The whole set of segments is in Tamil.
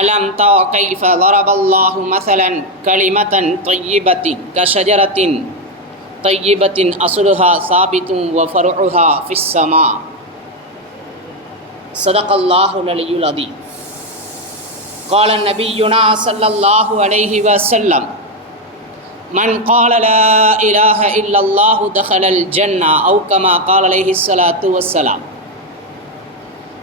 ألم تر كيف ضرب الله مثلا كلمة طيبة كشجرة طيبة أصلها ثابت وفرعها في السماء. صدق الله العلي العظيم. قال نبينا صلى الله عليه وسلم من قال لا إله إلا الله دخل الجنة أو كما قال عليه الصلاة والسلام.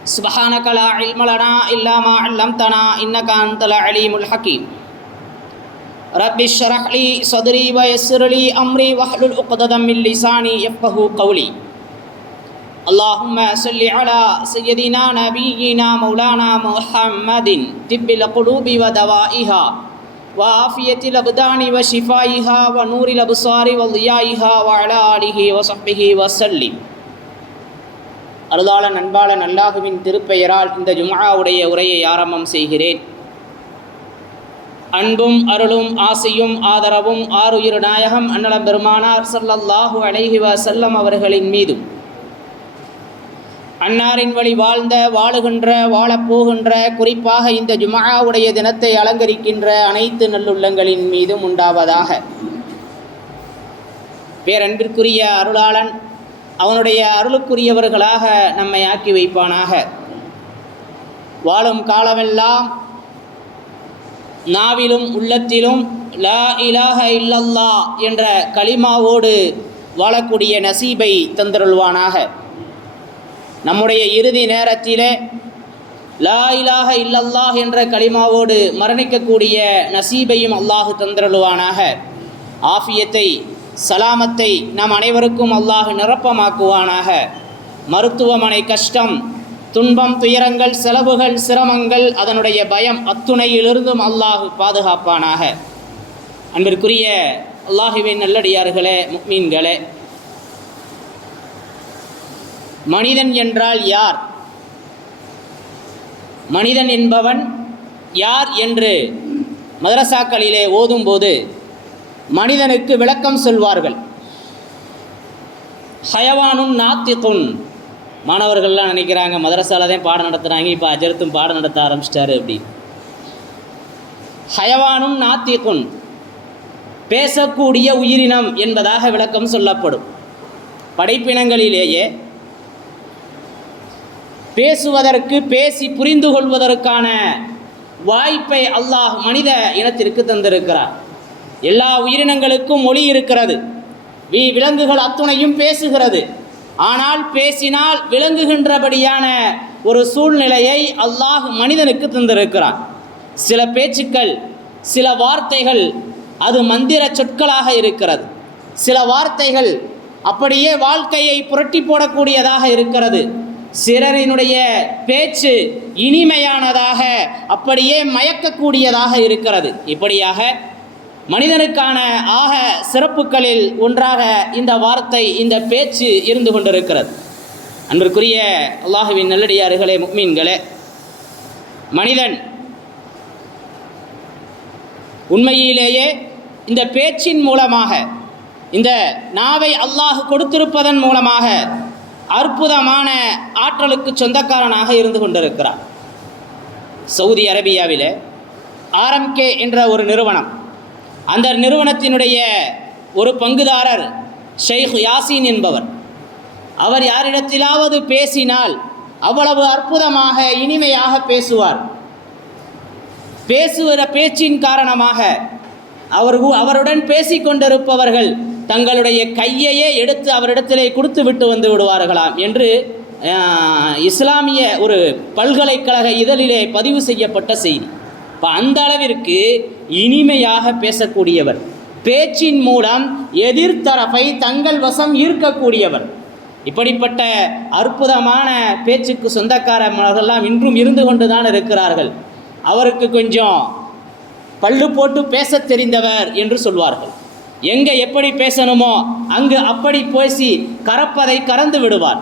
سبحانك لا علم لنا إلا ما علمتنا إنك أنت العليم الحكيم رب اشرح لي صدري ويسر لي أمري واحلل عقدة من لساني يفقه قولي اللهم صل على سيدنا نبينا مولانا محمد طب القلوب ودوائها وعافية الأبدان وشفائها ونور الأبصار وضيائها وعلى آله وصحبه وسلم அருளாளன் நண்பாள நல்லாகுவின் திருப்பெயரால் இந்த ஜுமாவுடைய உரையை ஆரம்பம் செய்கிறேன். அன்பும் அருளும் ஆசையும் ஆதரவும் ஆறுயிர் நாயகம் அன்னலம் பெருமானார் சல்லல்லாஹு அலைஹி செல்லம் அவர்களின் மீதும். அன்னாரின் வழி வாழ்ந்த வாழுகின்ற வாழப்போகின்ற குறிப்பாக இந்த ஜுமாவுடைய தினத்தை அலங்கரிக்கின்ற அனைத்து நல்லுள்ளங்களின் மீதும் உண்டாவதாக. பேரன்பிற்குரிய அருளாளன் அவனுடைய அருளுக்குரியவர்களாக நம்மை ஆக்கி வைப்பானாக. வாழும் காலமெல்லாம் நாவிலும் உள்ளத்திலும் லா இலாஹ இல்லல்லா என்ற களிமாவோடு வாழக்கூடிய நசீபை தந்தருள்வானாக. நம்முடைய இறுதி நேரத்திலே லா இலாஹ இல்லல்லாஹ் என்ற களிமாவோடு மரணிக்கக்கூடிய நசீபையும் அல்லாஹு தந்தருள்வானாக. ஆஃபியத்தை சலாமத்தை நம் அனைவருக்கும் அல்லாஹ் நிரப்பமாக்குவானாக. மருத்துவமனை கஷ்டம் துன்பம் துயரங்கள் செலவுகள் சிரமங்கள் அதனுடைய பயம் அத்துணையிலிருந்தும் அல்லாஹ் பாதுகாப்பானாக. அன்பிற்குரிய அல்லாஹுவின் நல்லடியார்களே முக்மீன்களே மனிதன் என்றால் யார்? மனிதன் என்பவன் யார் என்று மதரசாக்களிலே ஓதும்போது மனிதனுக்கு விளக்கம் சொல்வார்கள். ஹயவானும் நாத்திகுன். மாணவர்கள்லாம் நினைக்கிறாங்க மதரசால தான் பாடம் நடத்துகிறாங்க இப்போ அஜர்த்தும் பாடம் நடத்த ஆரம்பிச்சிட்டாரு அப்படி ஹயவானும் நாத்திக்குன் பேசக்கூடிய உயிரினம் என்பதாக விளக்கம் சொல்லப்படும். படைப்பினங்களிலேயே பேசுவதற்கு பேசி புரிந்து கொள்வதற்கான வாய்ப்பை அல்லாஹ் மனித இனத்திற்கு தந்திருக்கிறார் எல்லா உயிரினங்களுக்கும் மொழி இருக்கிறது. வி விலங்குகள் அத்துணையும் பேசுகிறது. ஆனால் பேசினால் விளங்குகின்றபடியான ஒரு சூழ்நிலையை அல்லாஹ் மனிதனுக்கு தந்திருக்கிறான். சில பேச்சுக்கள் சில வார்த்தைகள் அது மந்திர சொற்களாக இருக்கிறது. சில வார்த்தைகள் அப்படியே வாழ்க்கையை புரட்டி போடக்கூடியதாக இருக்கிறது. சிறரினுடைய பேச்சு இனிமையானதாக அப்படியே மயக்கக்கூடியதாக இருக்கிறது. இப்படியாக மனிதனுக்கான ஆக சிறப்புகளில் ஒன்றாக இந்த வார்த்தை இந்த பேச்சு இருந்து கொண்டிருக்கிறது. அன்பிற்குரிய அல்லாஹுவின் நல்லடியார்களே முக்மீன்களே மனிதன் உண்மையிலேயே இந்த பேச்சின் மூலமாக இந்த நாவை அல்லாஹ் கொடுத்திருப்பதன் மூலமாக அற்புதமான ஆற்றலுக்கு சொந்தக்காரனாக இருந்து கொண்டிருக்கிறார் சவுதி அரேபியாவில் ஆர்எம்கே என்ற ஒரு நிறுவனம் அந்த நிறுவனத்தினுடைய ஒரு பங்குதாரர் ஷெய்க் யாசின் என்பவர். அவர் யாரிடத்திலாவது பேசினால் அவ்வளவு அற்புதமாக இனிமையாக பேசுவார். பேசுகிற பேச்சின் காரணமாக அவர் அவருடன் பேசிக்கொண்டிருப்பவர்கள் தங்களுடைய கையையே எடுத்து அவரிடத்திலே கொடுத்து விட்டு வந்து விடுவார்களாம் என்று இஸ்லாமிய ஒரு பல்கலைக்கழக இதழிலே பதிவு செய்யப்பட்ட செய்தி. இப்போ அந்த அளவிற்கு இனிமையாக பேசக்கூடியவர். பேச்சின் மூலம் எதிர்த்தரப்பை தங்கள் வசம் ஈர்க்கக்கூடியவர். இப்படிப்பட்ட அற்புதமான பேச்சுக்கு சொந்தக்காரர்கள்லாம் இன்றும் இருந்து கொண்டுதான் இருக்கிறார்கள். அவருக்கு கொஞ்சம் பல்லு போட்டு பேசத் தெரிந்தவர் என்று சொல்வார்கள். எங்கே எப்படி பேசணுமோ அங்கு அப்படி பேசி கறப்பதை கறந்து விடுவார்.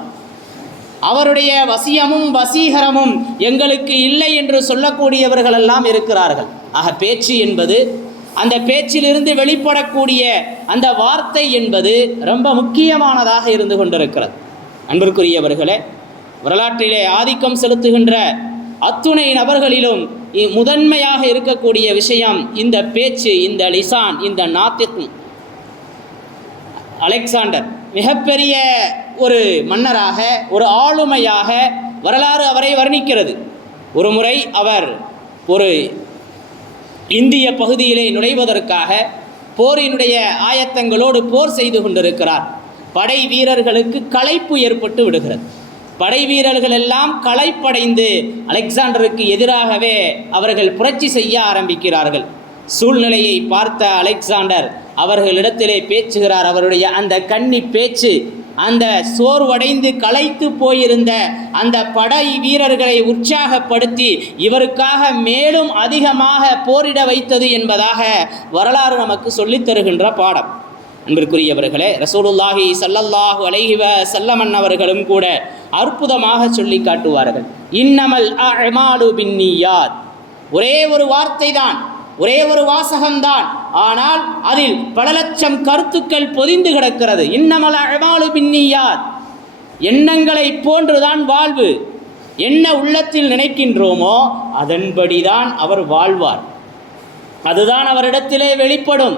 அவருடைய வசியமும் வசீகரமும் எங்களுக்கு இல்லை என்று சொல்லக்கூடியவர்கள் எல்லாம் இருக்கிறார்கள். ஆக பேச்சு என்பது அந்த பேச்சிலிருந்து வெளிப்படக்கூடிய அந்த வார்த்தை என்பது ரொம்ப முக்கியமானதாக இருந்து கொண்டிருக்கிறது. அன்பிற்குரியவர்களே வரலாற்றிலே ஆதிக்கம் செலுத்துகின்ற அத்துணை நபர்களிலும் இ- முதன்மையாக இருக்கக்கூடிய விஷயம் இந்த பேச்சு இந்த லிசான் இந்த நாத்திக். அலெக்சாண்டர் மிகப்பெரிய ஒரு மன்னராக ஒரு ஆளுமையாக வரலாறு அவரை வர்ணிக்கிறது. ஒரு முறை அவர் ஒரு இந்திய பகுதியிலே நுழைவதற்காக போரினுடைய ஆயத்தங்களோடு போர் செய்து கொண்டிருக்கிறார். படை வீரர்களுக்கு களைப்பு ஏற்பட்டு விடுகிறது. படை வீரர்கள் எல்லாம் களைப்படைந்து அலெக்சாண்டருக்கு எதிராகவே அவர்கள் புரட்சி செய்ய ஆரம்பிக்கிறார்கள். சூழ்நிலையை பார்த்த அலெக்சாண்டர் அவர்களிடத்திலே பேச்சுகிறார். அவருடைய அந்த கன்னி பேச்சு அந்த சோர்வடைந்து களைத்து போயிருந்த அந்த படை வீரர்களை உற்சாகப்படுத்தி இவருக்காக மேலும் அதிகமாக போரிட வைத்தது என்பதாக வரலாறு நமக்கு சொல்லித் தருகின்ற பாடம். அன்பிற்குரியவர்களே ரசூலுல்லாஹி சல்லல்லாஹு அலைஹிவ செல்லமன் சல்லமன் அவர்களும் கூட அற்புதமாக சொல்லி காட்டுவார்கள். இன்னமல் அமாலு பின்னியார் ஒரே ஒரு வார்த்தை தான் ஒரே ஒரு வாசகம்தான். ஆனால் அதில் பல லட்சம் கருத்துக்கள் பொதிந்து கிடக்கிறது. இன்னமல அஅமாலு பின்னியார் எண்ணங்களை போன்றுதான் வாழ்வு. என்ன உள்ளத்தில் நினைக்கின்றோமோ அதன்படிதான் அவர் வாழ்வார். அதுதான் அவரிடத்திலே வெளிப்படும்.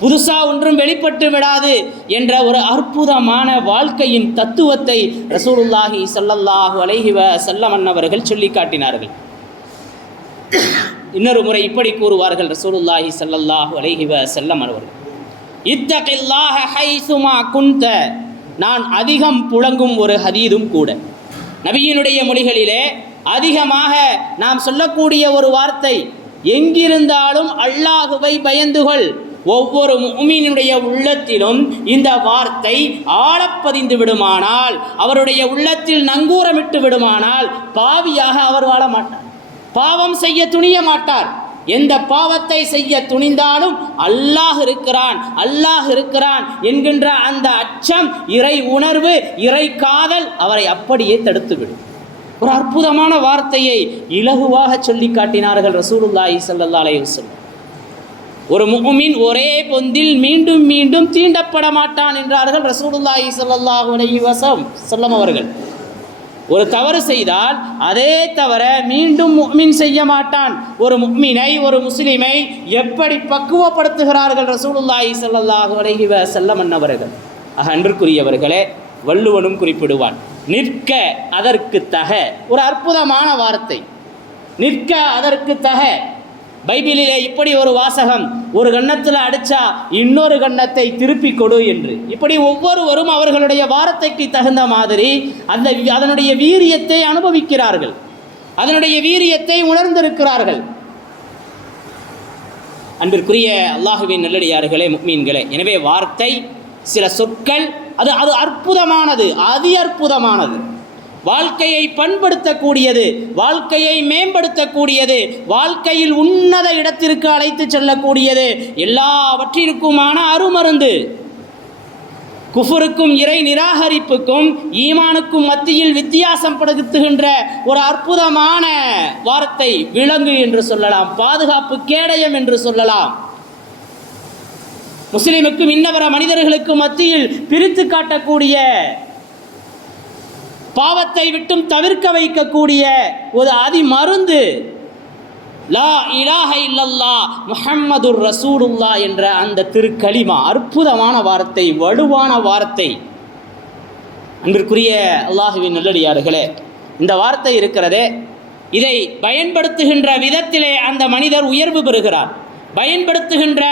புதுசா ஒன்றும் வெளிப்பட்டு விடாது என்ற ஒரு அற்புதமான வாழ்க்கையின் தத்துவத்தை ரசூலுல்லாஹி சல்லல்லாஹு அலைஹிவ வ அவர்கள் சொல்லி காட்டினார்கள். இன்னொரு முறை இப்படி கூறுவார்கள் ரசூலுல்லாஹி சல்லல்லாஹு அலைஹி வ அவர்கள். இத்தகில்லாஹ ஹைசுமா குந்த நான் அதிகம் புழங்கும் ஒரு ஹதீதும் கூட. நபியினுடைய மொழிகளிலே அதிகமாக நாம் சொல்லக்கூடிய ஒரு வார்த்தை எங்கிருந்தாலும் அல்லாஹுவை பயந்துகொள். ஒவ்வொரு முஃமினுடைய உள்ளத்திலும் இந்த வார்த்தை ஆழப்பதிந்து விடுமானால் அவருடைய உள்ளத்தில் நங்கூரமிட்டு விடுமானால் பாவியாக அவர் வாழ மாட்டார். பாவம் செய்ய துணிய மாட்டார். எந்த பாவத்தை செய்ய துணிந்தாலும் அல்லாஹ் இருக்கிறான் அல்லாஹ் இருக்கிறான் என்கின்ற அந்த அச்சம் இறை உணர்வு இறை காதல் அவரை அப்படியே தடுத்துவிடும். ஒரு அற்புதமான வார்த்தையை இலகுவாக சொல்லி காட்டினார்கள் ரசூலுல்லாஹி சல்லா அலையுசல் ஒரு முகமின் ஒரே பொந்தில் மீண்டும் மீண்டும் தீண்டப்பட மாட்டான் என்றார்கள் ரசூலுல்லாஹி சல்லாஹ் அலைஹி செல்லம் அவர்கள். ஒரு தவறு செய்தால் அதே தவிர மீண்டும் முஃமின் செய்ய மாட்டான். ஒரு முக்மினை ஒரு முஸ்லிமை எப்படி பக்குவப்படுத்துகிறார்கள் ரசூலுல்லாஹி சல்லாஹு அலைஹி வஸல்லம் அன்னவர்கள்? ஆக அன்றுக்குரியவர்களே வள்ளுவனும் குறிப்பிடுவான் நிற்க அதற்கு தக. ஒரு அற்புதமான வார்த்தை. நிற்க அதற்கு தக. பைபிளிலே இப்படி ஒரு வாசகம் ஒரு கன்னத்தில் அடிச்சா இன்னொரு கன்னத்தை திருப்பி கொடு என்று. இப்படி ஒவ்வொருவரும் அவர்களுடைய வார்த்தைக்கு தகுந்த மாதிரி அந்த அதனுடைய வீரியத்தை அனுபவிக்கிறார்கள். அதனுடைய வீரியத்தை உணர்ந்திருக்கிறார்கள். அன்பிற்குரிய அல்லாஹுவின் நல்லடியார்களே முக்மீன்களே எனவே வார்த்தை சில சொற்கள் அது அது அற்புதமானது அதி அற்புதமானது. வாழ்க்கையை பண்படுத்தக்கூடியது வாழ்க்கையை மேம்படுத்தக்கூடியது வாழ்க்கையில் உன்னத இடத்திற்கு அழைத்து செல்லக்கூடியது. எல்லாவற்றிற்குமான அருமருந்து. குஃபுருக்கும் இறை நிராகரிப்புக்கும் ஈமானுக்கும் மத்தியில் வித்தியாசம் படுத்துகின்ற ஒரு அற்புதமான வார்த்தை விலங்கு என்று சொல்லலாம் பாதுகாப்பு கேடயம் என்று சொல்லலாம். முஸ்லிமுக்கும் இன்னவர மனிதர்களுக்கு மத்தியில் பிரித்து காட்டக்கூடிய பாவத்தை விட்டும் தவிர்க்க வைக்கக்கூடிய ஒரு அதி மருந்து லா இலாஹ இல்லல்லா முஹம்மதுர் ரசூலுல்லா என்ற அந்த திருக்களிமா அற்புதமான வார்த்தை வலுவான வார்த்தை. அன்பிற்குரிய அல்லாஹுவின் நல்லடியார்களே இந்த வார்த்தை இருக்கிறதே. இதை பயன்படுத்துகின்ற விதத்திலே அந்த மனிதர் உயர்வு பெறுகிறார். பயன்படுத்துகின்ற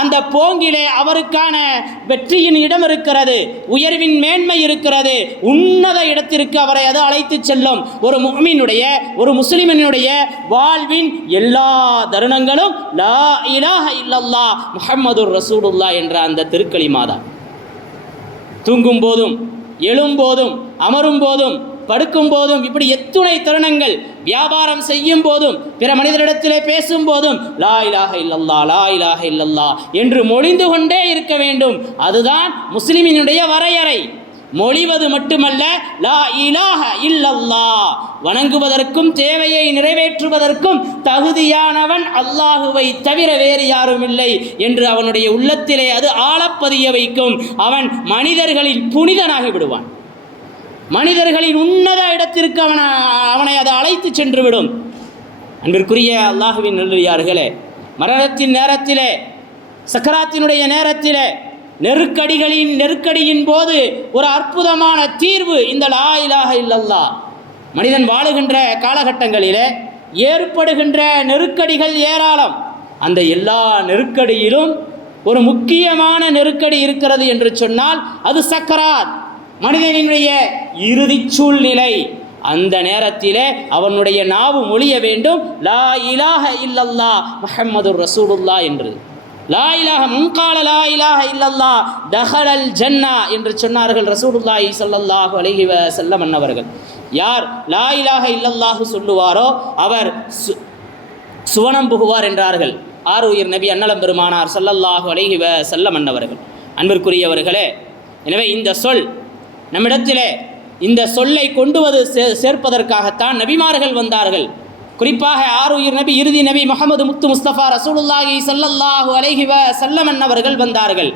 அந்த போங்கிலே அவருக்கான வெற்றியின் இடம் இருக்கிறது. உயர்வின் மேன்மை இருக்கிறது. உன்னத இடத்திற்கு அவரை அது அழைத்து செல்லும். ஒரு முஹ்மினுடைய ஒரு முஸ்லிமினுடைய வாழ்வின் எல்லா தருணங்களும் லா இலாஹ இல்லல்லா முஹம்மதுர் ரசூலுல்லா என்ற அந்த திருக்களி மாதா தூங்கும் போதும் எழும்போதும் அமரும் போதும் படுக்கும் போதும் இப்படி எத்துணை தருணங்கள் வியாபாரம் செய்யும் போதும் பிற மனிதரிடத்திலே பேசும் போதும் லா இலாஹ இல்லல்லா லா இலாஹ இல்லல்லா என்று மொழிந்து கொண்டே இருக்க வேண்டும். அதுதான் முஸ்லிமினுடைய வரையறை. மொழிவது மட்டுமல்ல லா இலாஹ இல்லல்லா. வணங்குவதற்கும் தேவையை நிறைவேற்றுவதற்கும் தகுதியானவன் அல்லாஹுவை தவிர வேறு யாரும் இல்லை என்று அவனுடைய உள்ளத்திலே அது ஆழப்பதிய வைக்கும். அவன் மனிதர்களில் புனிதனாகி விடுவான். மனிதர்களின் உன்னத இடத்திற்கு அவனை அவனை அது அழைத்து சென்று விடும் அன்பிற்குரிய அல்லாஹுவின் நல்லியார்களே மரணத்தின் நேரத்திலே சக்கராத்தினுடைய நேரத்திலே நெருக்கடிகளின் நெருக்கடியின் போது ஒரு அற்புதமான தீர்வு இந்த லா இலாக இல்லல்லா. மனிதன் வாழுகின்ற காலகட்டங்களிலே ஏற்படுகின்ற நெருக்கடிகள் ஏராளம். அந்த எல்லா நெருக்கடியிலும் ஒரு முக்கியமான நெருக்கடி இருக்கிறது என்று சொன்னால் அது சக்கராத். மனிதனினுடைய இறுதி சூழ்நிலை. அந்த நேரத்திலே அவனுடைய நாவு மொழிய வேண்டும். லா இலாஹ இல்லல்லா முஹம்மது ரசூலுல்லா என்று. லா இலாக முன்கால லா இலாஹ இல்லல்லா தஹலல் ஜன்னா என்று சொன்னார்கள் ரசூலுல்லாஹி சல்லல்லாஹு அலைஹி வஸல்லம் அன்னவர்கள். யார் லா இலாக இல்லல்லாஹு சொல்லுவாரோ அவர் சு- சுவனம் புகுவார் என்றார்கள். ஆறு உயிர் நபி அன்னலம் பெருமானார் சல்லல்லாஹு அலைஹி செல்ல அன்னவர்கள். அன்பிற்குரியவர்களே எனவே இந்த சொல் நம்மிடத்திலே இந்த சொல்லை கொண்டு வந்து சே- சேர்ப்பதற்காகத்தான் நபிமார்கள் வந்தார்கள். குறிப்பாக ஆறு உயிர் நபி இறுதி நபி முகமது முத்து முஸ்தபா ரசூலுல்லாஹி சல்லல்லாஹு அலைஹிவ வஸல்லம் அவர்கள் வந்தார்கள்.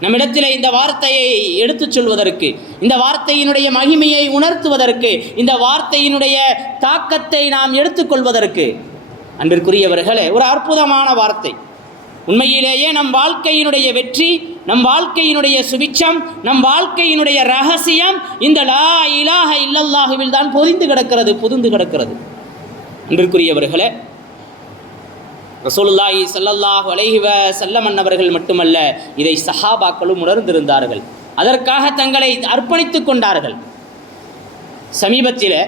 நம்மிடத்தில் இந்த வார்த்தையை எடுத்துச் சொல்வதற்கு இந்த வார்த்தையினுடைய மகிமையை உணர்த்துவதற்கு இந்த வார்த்தையினுடைய தாக்கத்தை நாம் எடுத்துக்கொள்வதற்கு அன்பிற்குரியவர்களே ஒரு அற்புதமான வார்த்தை. உண்மையிலேயே நம் வாழ்க்கையினுடைய வெற்றி நம் வாழ்க்கையினுடைய சுபிச்சம் நம் வாழ்க்கையினுடைய ரகசியம் இந்த லா இலாஹ இல்லல்லாஹுவில் தான் பொதிந்து கிடக்கிறது புதிந்து கிடக்கிறது. அன்பிற்குரியவர்களே ரசூலுல்லாஹி சல்லல்லாஹ் வலைஹிவ வஸல்லம் அன்னவர்கள் மட்டுமல்ல இதை சஹாபாக்களும் உணர்ந்திருந்தார்கள். அதற்காக தங்களை அர்ப்பணித்துக் கொண்டார்கள். சமீபத்தில்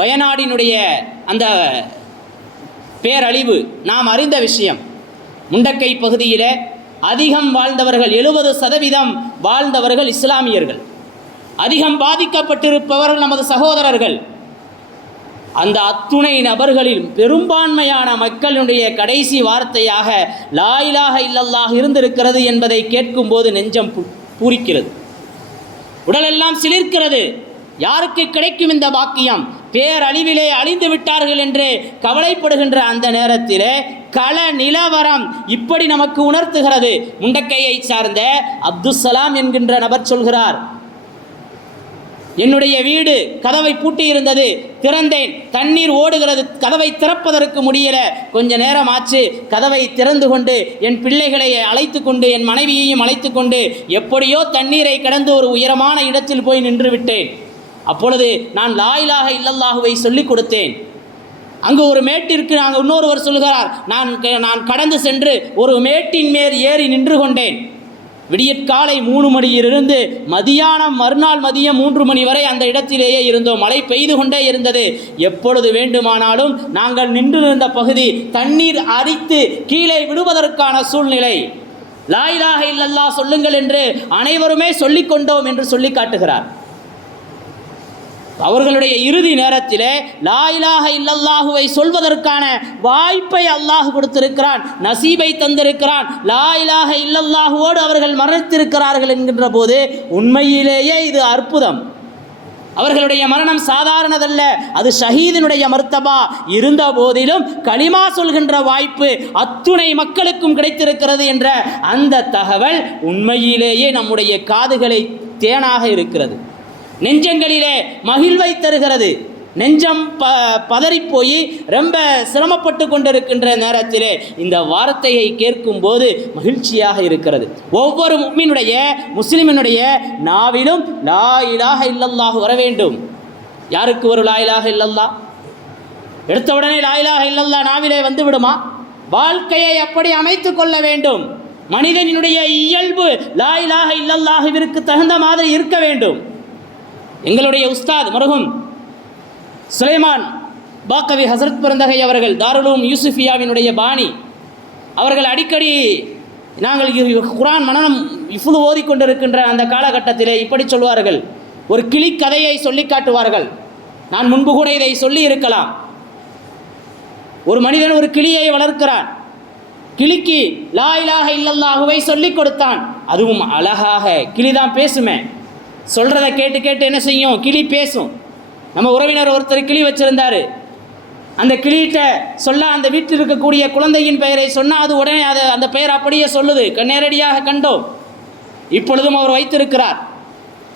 வயநாடினுடைய அந்த பேரழிவு நாம் அறிந்த விஷயம் முண்டக்கை பகுதியில் அதிகம் வாழ்ந்தவர்கள் எழுபது சதவீதம் வாழ்ந்தவர்கள் இஸ்லாமியர்கள். அதிகம் பாதிக்கப்பட்டிருப்பவர்கள் நமது சகோதரர்கள். அந்த அத்துணை நபர்களில் பெரும்பான்மையான மக்களுடைய கடைசி வார்த்தையாக லாயிலாக இல்லல்லாக இருந்திருக்கிறது என்பதை கேட்கும்போது நெஞ்சம் பூ- பூரிக்கிறது. உடலெல்லாம் சிலிர்க்கிறது. யாருக்கு கிடைக்கும் இந்த பாக்கியம் பேரழிவிலே அழிந்து விட்டார்கள் என்று கவலைப்படுகின்ற அந்த நேரத்திலே கள நிலவரம் இப்படி நமக்கு உணர்த்துகிறது. முண்டக்கையை சார்ந்த அப்துசலாம் என்கின்ற நபர் சொல்கிறார். என்னுடைய வீடு கதவை பூட்டி இருந்தது திறந்தேன். தண்ணீர் ஓடுகிறது கதவை திறப்பதற்கு முடியல. கொஞ்ச நேரம் ஆச்சு கதவை திறந்து கொண்டு என் பிள்ளைகளை அழைத்து கொண்டு என் மனைவியையும் அழைத்து கொண்டு எப்படியோ தண்ணீரை கடந்து ஒரு உயரமான இடத்தில் போய் நின்று விட்டேன். அப்பொழுது நான் லாயிலாக இல்லல்லாஹுவை சொல்லிக் கொடுத்தேன். அங்கு ஒரு மேட்டிற்கு நாங்கள் இன்னொருவர் சொல்கிறார் நான் க- நான் கடந்து சென்று ஒரு மேட்டின் மேல் ஏறி நின்று கொண்டேன். விடியற்காலை மூணு மணியிலிருந்து மதியானம் மறுநாள் மதியம் மூன்று மணி வரை அந்த இடத்திலேயே இருந்தோம். மழை பெய்து கொண்டே இருந்தது. எப்பொழுது வேண்டுமானாலும் நாங்கள் நின்றிருந்த பகுதி தண்ணீர் அரித்து கீழே விடுவதற்கான சூழ்நிலை. லாயிலாக இல்லல்லா சொல்லுங்கள் என்று அனைவருமே சொல்லிக் கொண்டோம் என்று சொல்லி காட்டுகிறார். அவர்களுடைய இறுதி நேரத்திலே லா இல்லல்லாஹுவை சொல்வதற்கான வாய்ப்பை அல்லாஹ் கொடுத்திருக்கிறான் நசீபை தந்திருக்கிறான். லா இல்லல்லாஹுவோடு அவர்கள் மரணித்திருக்கிறார்கள் என்கின்ற போது உண்மையிலேயே இது அற்புதம். அவர்களுடைய மரணம் சாதாரணதல்ல அது ஷஹீதினுடைய மர்த்தபா. இருந்த போதிலும் களிமா சொல்கின்ற வாய்ப்பு அத்துணை மக்களுக்கும் கிடைத்திருக்கிறது என்ற அந்த தகவல் உண்மையிலேயே நம்முடைய காதுகளை தேனாக இருக்கிறது. நெஞ்சங்களிலே மகிழ்வை தருகிறது. நெஞ்சம் ப பதறிப்போய் ரொம்ப சிரமப்பட்டு கொண்டிருக்கின்ற நேரத்திலே இந்த வார்த்தையை கேட்கும்போது மகிழ்ச்சியாக இருக்கிறது. ஒவ்வொரு முக்மினுடைய முஸ்லிமினுடைய நாவிலும் லா இலாஹ இல்லல்லாஹு வர வேண்டும். யாருக்கு ஒரு லா இல்லல்லா எடுத்த உடனே லா இல்லல்லா நாவிலே வந்து விடுமா? வாழ்க்கையை அப்படி அமைத்து கொள்ள வேண்டும். மனிதனினுடைய இயல்பு லா இலாஹ இல்லல்லாஹுவிற்கு தகுந்த மாதிரி இருக்க வேண்டும். எங்களுடைய உஸ்தாத் மருகும் சுலைமான் பாக்கவி ஹசரத் பிறந்தகை அவர்கள் தாருலூம் யூசுஃபியாவினுடைய பாணி. அவர்கள் அடிக்கடி நாங்கள் குரான் மனநம் இவ்வளவு ஓதிக்கொண்டிருக்கின்ற அந்த காலகட்டத்திலே இப்படி சொல்வார்கள். ஒரு கிளி கதையை சொல்லி காட்டுவார்கள். நான் முன்பு கூட இதை சொல்லி இருக்கலாம் ஒரு மனிதன் ஒரு கிளியை வளர்க்கிறான். கிளிக்கு லா இலாக இல்லல்லாஹுவை சொல்லிக் கொடுத்தான். அதுவும் அழகாக கிளி தான் பேசுமே. சொல்கிறத கேட்டு கேட்டு என்ன செய்யும்? கிளி பேசும். நம்ம உறவினர் ஒருத்தர் கிளி வச்சுருந்தாரு. அந்த கிளியிட்ட சொல்ல அந்த வீட்டில் இருக்கக்கூடிய குழந்தையின் பெயரை சொன்னால் அது உடனே அதை அந்த பெயர் அப்படியே சொல்லுது. நேரடியாக கண்டோம். இப்பொழுதும் அவர் வைத்திருக்கிறார்.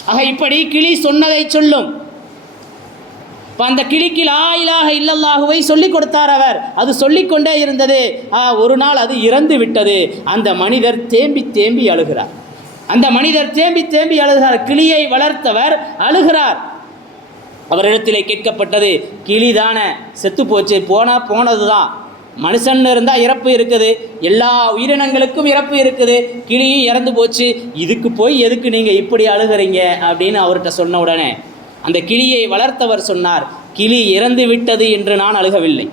ஆக இப்படி கிளி சொன்னதை சொல்லும். இப்போ அந்த கிளிக்கு லாயிலாக இல்லல்லாகுவை இல்லல்லாஹுவை சொல்லிக் கொடுத்தார் அவர். அது சொல்லிக்கொண்டே இருந்தது. ஆ, ஒரு நாள் அது இறந்து விட்டது. அந்த மனிதர் தேம்பி தேம்பி அழுகிறார். அந்த மனிதர் தேம்பி தேம்பி அழுகிறார். கிளியை வளர்த்தவர் அழுகிறார். அவரிடத்திலே கேட்கப்பட்டது கிளி தானே செத்து போச்சு. போனால் போனது தான் மனுஷன் இருந்தால் இறப்பு இருக்குது. எல்லா உயிரினங்களுக்கும் இறப்பு இருக்குது. கிளியும் இறந்து போச்சு. இதுக்கு போய் எதுக்கு நீங்கள் இப்படி அழுகிறீங்க? அப்படின்னு அவர்கிட்ட சொன்ன உடனே அந்த கிளியை வளர்த்தவர் சொன்னார் கிளி இறந்து விட்டது என்று நான் அழுகவில்லை.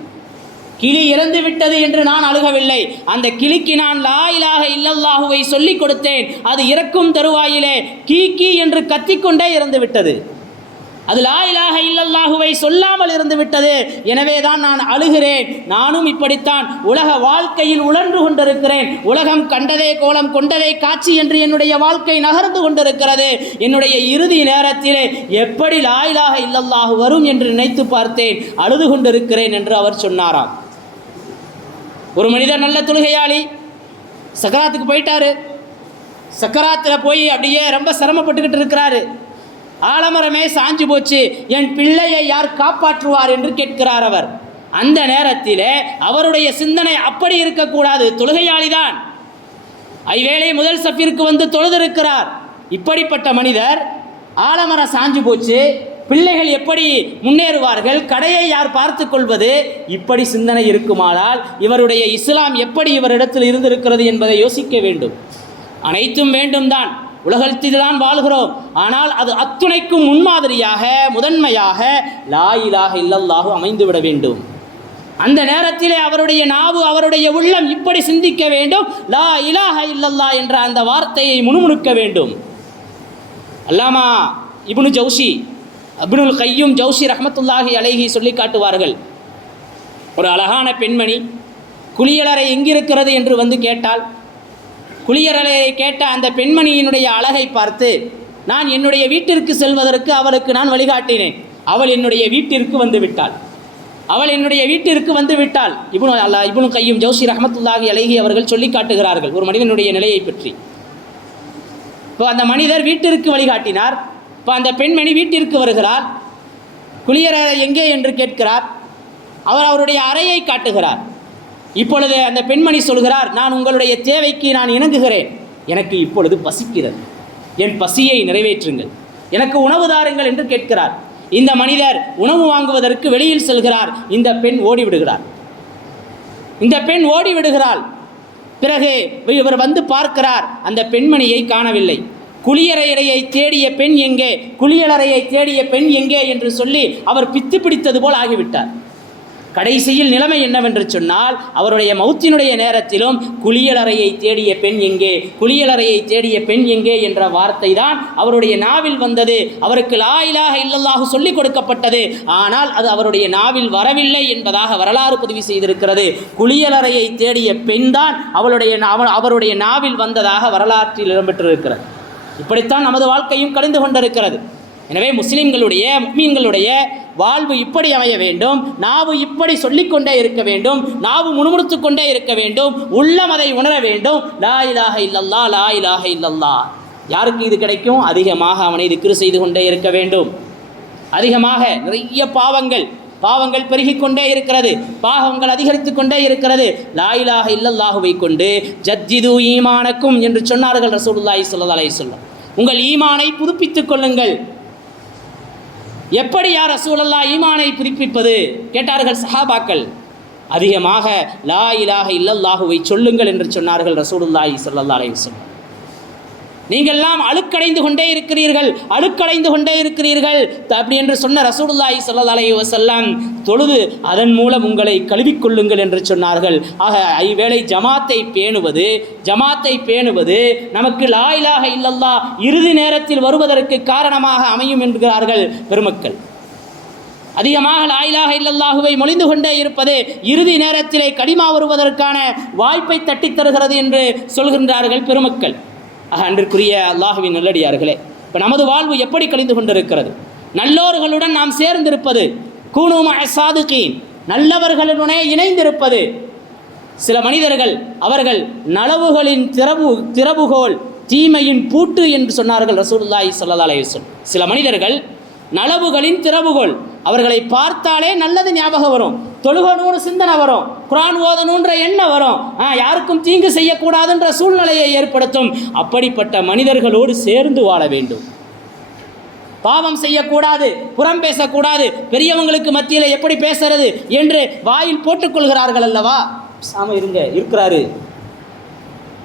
கிளி இறந்து விட்டது என்று நான் அழுகவில்லை. அந்த கிளிக்கு நான் லா இலாக இல்லல்லாஹுவை சொல்லிக் கொடுத்தேன். அது இறக்கும் தருவாயிலே. கீ கீ என்று கத்திக்கொண்டே இறந்து விட்டது. அது லா இலாக இல்லல்லாஹுவை சொல்லாமல் இருந்து விட்டது. எனவே தான் நான் அழுகிறேன். நானும் இப்படித்தான் உலக வாழ்க்கையில் உழன்று கொண்டிருக்கிறேன். உலகம் கண்டதே கோலம் கொண்டதே காட்சி என்று என்னுடைய வாழ்க்கை நகர்ந்து கொண்டிருக்கிறது. என்னுடைய இறுதி நேரத்திலே எப்படி லா இலாஹ இல்லல்லாஹு வரும் என்று நினைத்து பார்த்தேன். அழுது கொண்டிருக்கிறேன் என்று அவர் சொன்னாராம். ஒரு மனிதர் நல்ல தொழுகையாளி சக்கராத்துக்கு போயிட்டாரு. சக்கராத்தில் போய் அப்படியே ரொம்ப சிரமப்பட்டுக்கிட்டு இருக்கிறாரு. ஆலமரமே சாஞ்சு போச்சு. என் பிள்ளையை யார் காப்பாற்றுவார் என்று கேட்கிறார் அவர். அந்த நேரத்தில் அவருடைய சிந்தனை அப்படி இருக்கக்கூடாது. தொழுகையாளிதான் ஐவேளை முதல் சஃபிற்கு வந்து தொழுதிருக்கிறார். இப்படிப்பட்ட மனிதர் ஆலமரம் சாஞ்சு போச்சு. பிள்ளைகள் எப்படி முன்னேறுவார்கள்? கடையை யார் பார்த்து கொள்வது? இப்படி சிந்தனை இருக்குமானால் இவருடைய இஸ்லாம் எப்படி இவரிடத்தில் இருந்திருக்கிறது என்பதை யோசிக்க வேண்டும். அனைத்தும் வேண்டும் தான். உலகத்தில்தான் வாழ்கிறோம். ஆனால் அது அத்துணைக்கும் முன்மாதிரியாக முதன்மையாக லா இலாஹ இல்லல்லாஹு அமைந்துவிட வேண்டும். அந்த நேரத்திலே அவருடைய நாவு அவருடைய உள்ளம் இப்படி சிந்திக்க வேண்டும். லா இலாஹ இல்லல்லா என்ற அந்த வார்த்தையை முணுமுணுக்க வேண்டும். அல்லாமா இப்னு ஜவுசி அப்துல் கையும் ஜவுசி ரஹமத்துல்லாஹி அலைஹி சொல்லி காட்டுவார்கள். ஒரு அழகான பெண்மணி குளியலறை எங்கிருக்கிறது என்று வந்து கேட்டால் குளியலறையை கேட்ட அந்த பெண்மணியினுடைய அழகை பார்த்து நான் என்னுடைய வீட்டிற்கு செல்வதற்கு அவளுக்கு நான் வழிகாட்டினேன். அவள் என்னுடைய வீட்டிற்கு வந்து விட்டாள். அவள் என்னுடைய வீட்டிற்கு வந்து விட்டாள். இபுனு அல்லா இப்னு கையும் ஜவுசி ரஹமத்துல்லாஹி அழகி அவர்கள் சொல்லி காட்டுகிறார்கள் ஒரு மனிதனுடைய நிலையை பற்றி. இப்போ அந்த மனிதர் வீட்டிற்கு வழிகாட்டினார். இப்போ அந்த பெண்மணி வீட்டிற்கு வருகிறார். குளியலறை எங்கே என்று கேட்கிறார். அவர் அவருடைய அறையை காட்டுகிறார். இப்பொழுது அந்த பெண்மணி சொல்கிறார் நான் உங்களுடைய தேவைக்கு நான் இணங்குகிறேன். எனக்கு இப்பொழுது பசிக்கிறது. என் பசியை நிறைவேற்றுங்கள். எனக்கு உணவு தாருங்கள் என்று கேட்கிறார். இந்த மனிதர் உணவு வாங்குவதற்கு வெளியில் செல்கிறார். இந்த பெண் ஓடிவிடுகிறார் இந்த பெண் ஓடிவிடுகிறாள். பிறகு இவர் வந்து பார்க்கிறார் அந்த பெண்மணியை காணவில்லை. குளியலறையை தேடிய பெண் எங்கே? குளியலறையை தேடிய பெண் எங்கே? என்று சொல்லி அவர் பித்து பிடித்தது போல் ஆகிவிட்டார். கடைசியில் நிலைமை என்னவென்று சொன்னால் அவருடைய மௌத்தினுடைய நேரத்திலும் குளியலறையை தேடிய பெண் எங்கே? குளியலறையை தேடிய பெண் எங்கே? என்ற வார்த்தை தான் அவருடைய நாவில் வந்தது. அவருக்கு லா இல்லல்லாக சொல்லிக் கொடுக்கப்பட்டது. ஆனால் அது அவருடைய நாவில் வரவில்லை என்பதாக வரலாறு பதிவு செய்திருக்கிறது. குளியலறையை தேடிய பெண் தான் அவளுடைய அவருடைய நாவில் வந்ததாக வரலாற்றில் இடம்பெற்றிருக்கிறது. இப்படித்தான் நமது வாழ்க்கையும் கடந்து கொண்டிருக்கிறது. எனவே முஸ்லிம்களுடைய முக்மீன்களுடைய வாழ்வு இப்படி அமைய வேண்டும். நாவு இப்படி சொல்லிக்கொண்டே இருக்க வேண்டும். நாவு முணுமுணுத்து கொண்டே இருக்க வேண்டும். உள்ளம் அதை உணர வேண்டும். லா இலாக இல்லல்லா லா இலாக இல்லல்லா. யாருக்கு இது கிடைக்கும்? அதிகமாக அவனை திக்ரு செய்து கொண்டே இருக்க வேண்டும். அதிகமாக நிறைய பாவங்கள் பாவங்கள் பெருகிக்கொண்டே இருக்கிறது. பாவங்கள் அதிகரித்து கொண்டே இருக்கிறது லாயிலாக இல்லல்லாகுவை கொண்டு ஜத்திது ஈமானக்கும் என்று சொன்னார்கள் ரசூலுல்லாஹி ஸல்லல்லாஹு அலைஹி வஸல்லம். உங்கள் ஈமானை புதுப்பித்துக் கொள்ளுங்கள். எப்படி யார் ரசூலல்லா ஈமானை புதுப்பிப்பது? கேட்டார்கள் சஹாபாக்கள். அதிகமாக லா இலாஹ இல்லல்லாஹுவை சொல்லுங்கள் என்று சொன்னார்கள் ரசூலுல்லாஹி ஸல்லல்லாஹு அலைஹி வஸல்லம். நீங்கள்லாம் அழுக்கடைந்து கொண்டே இருக்கிறீர்கள் அழுக்கடைந்து கொண்டே இருக்கிறீர்கள். அப்படி என்று சொன்ன ரசூலுல்லாஹி ஸல்லல்லாஹு அலைஹி வஸல்லம் தொழுது அதன் மூலம் உங்களை கழுவிக்கொள்ளுங்கள் என்று சொன்னார்கள். ஆக ஐவேளை ஜமாத்தை பேணுவது ஜமாத்தை பேணுவது நமக்கு லாயிலாக இல்லல்லா இல்லல்லாஹ் இறுதி நேரத்தில் வருவதற்கு காரணமாக அமையும் என்கிறார்கள் பெருமக்கள். அதிகமாக லாயிலாக இல்லல்லாஹுவை மொழிந்து கொண்டே இருப்பது இறுதி நேரத்திலே கடிமா வருவதற்கான வாய்ப்பை தட்டித்தருகிறது என்று சொல்கின்றார்கள் பெருமக்கள். அன்றிற்குரிய அல்லாஹுவின் நல்லடியார்களே இப்போ நமது வாழ்வு எப்படி கழிந்து கொண்டிருக்கிறது? நல்லோர்களுடன் நாம் சேர்ந்திருப்பது கூணுமா சாதுகீன் நல்லவர்களுடனே இணைந்திருப்பது. சில மனிதர்கள் அவர்கள் நலவுகளின் திறவு திறவுகோல் தீமையின் பூட்டு என்று சொன்னார்கள் ரசூல்லாய் ஸல்லல்லாஹு அலைஹி சில மனிதர்கள் நலவுகளின் திறவுகோல் அவர்களை பார்த்தாலே நல்லது ஞாபகம் வரும். தொழுகணும்னு சிந்தனை வரும். குரான் ஓதணுன்ற எண்ணம் வரும். ஆ, யாருக்கும் தீங்கு செய்யக்கூடாதுன்ற சூழ்நிலையை ஏற்படுத்தும். அப்படிப்பட்ட மனிதர்களோடு சேர்ந்து வாழ வேண்டும். பாவம் செய்யக்கூடாது புறம் பேசக்கூடாது பெரியவங்களுக்கு மத்தியில் எப்படி பேசுறது என்று வாயில் போட்டுக்கொள்கிறார்கள் அல்லவா? சாம இருங்க இருக்கிறாரு.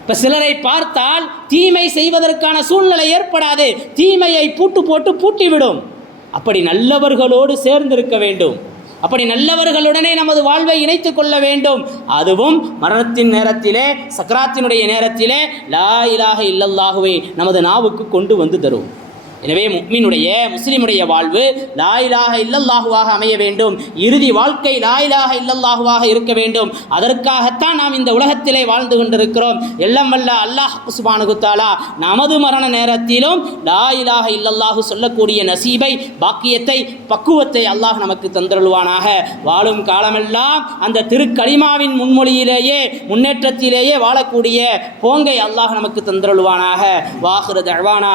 இப்போ சிலரை பார்த்தால் தீமை செய்வதற்கான சூழ்நிலை ஏற்படாது. தீமையை பூட்டு போட்டு பூட்டிவிடும். அப்படி நல்லவர்களோடு சேர்ந்திருக்க வேண்டும். அப்படி நல்லவர்களுடனே நமது வாழ்வை இணைத்து கொள்ள வேண்டும். அதுவும் மரணத்தின் நேரத்திலே சக்கராத்தினுடைய நேரத்திலே லா இலாக இல்லல்லாகவே நமது நாவுக்கு கொண்டு வந்து தரும். எனவே முக்மினுடைய முஸ்லிமுடைய வாழ்வு லாயிலாக இல்லல்லாகுவாக அமைய வேண்டும். இறுதி வாழ்க்கை லாயிலாக இல்லல்லாகுவாக இருக்க வேண்டும். அதற்காகத்தான் நாம் இந்த உலகத்திலே வாழ்ந்து கொண்டிருக்கிறோம். எல்லாம் வல்ல அல்லாஹ் சுபானுகுத்தாலா நமது மரண நேரத்திலும் லாயிலாக இல்லல்லாஹு சொல்லக்கூடிய நசீபை பாக்கியத்தை பக்குவத்தை அல்லாஹ் நமக்கு தந்தருள்வானாக. வாழும் காலமெல்லாம் அந்த திருக்களிமாவின் முன்மொழியிலேயே முன்னேற்றத்திலேயே வாழக்கூடிய போங்கை அல்லாஹ் நமக்கு தந்தருள்வானாக. வாஹிரு தழ்வானா